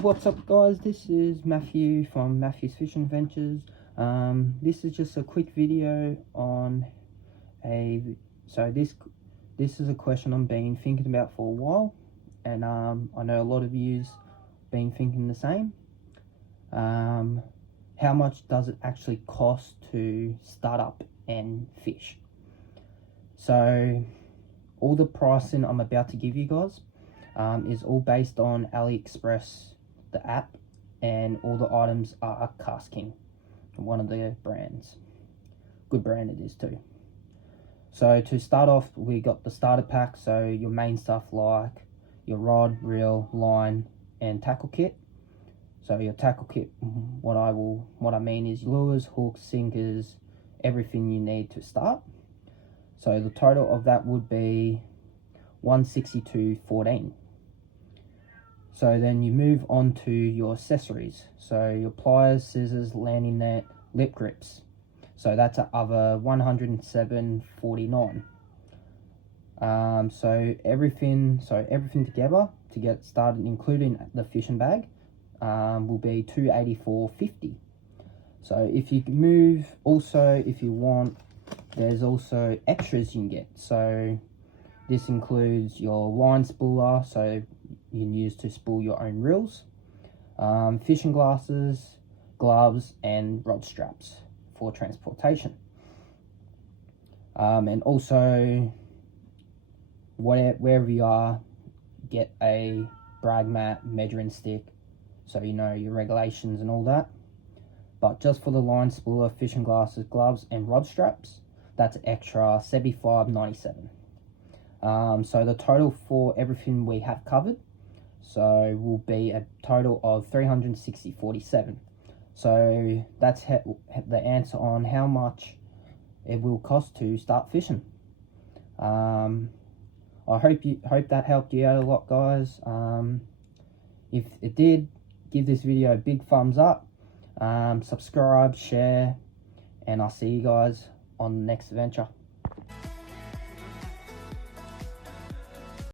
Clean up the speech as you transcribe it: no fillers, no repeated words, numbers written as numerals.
What's up, guys? This is Matthew from Matthew's Fishing Adventures. This is just a quick video on this is a question I've been thinking about for a while, and I know a lot of you's been thinking the same. How much does it actually cost to start up and fish? So all the pricing I'm about to give you guys is all based on AliExpress, the app, and all the items are KastKing, one of the brands. Good brand it is too. So to start off, we got the starter pack, so your main stuff like your rod, reel, line, and tackle kit. So your tackle kit, what I mean is lures, hooks, sinkers, everything you need to start. So the total of that would be $162.14. So then you move on to your accessories. So your pliers, scissors, landing net, lip grips. So that's another $107.49. So everything together to get started, including the fishing bag, will be $284.50. So if you move, also if you want, there's also extras you can get. So this includes your line spooler, so you can use to spool your own reels, fishing glasses, gloves, and rod straps for transportation. And also, wherever you are, get a brag mat, measuring stick, so you know your regulations and all that. But just for the line spooler, fishing glasses, gloves, and rod straps, that's extra $75.97. So the total for everything we have covered, so will be a total of $360.47. So that's the answer on how much it will cost to start fishing. I hope that helped you out a lot, guys. If it did, give this video a big thumbs up, subscribe, share, and I'll see you guys on the next adventure.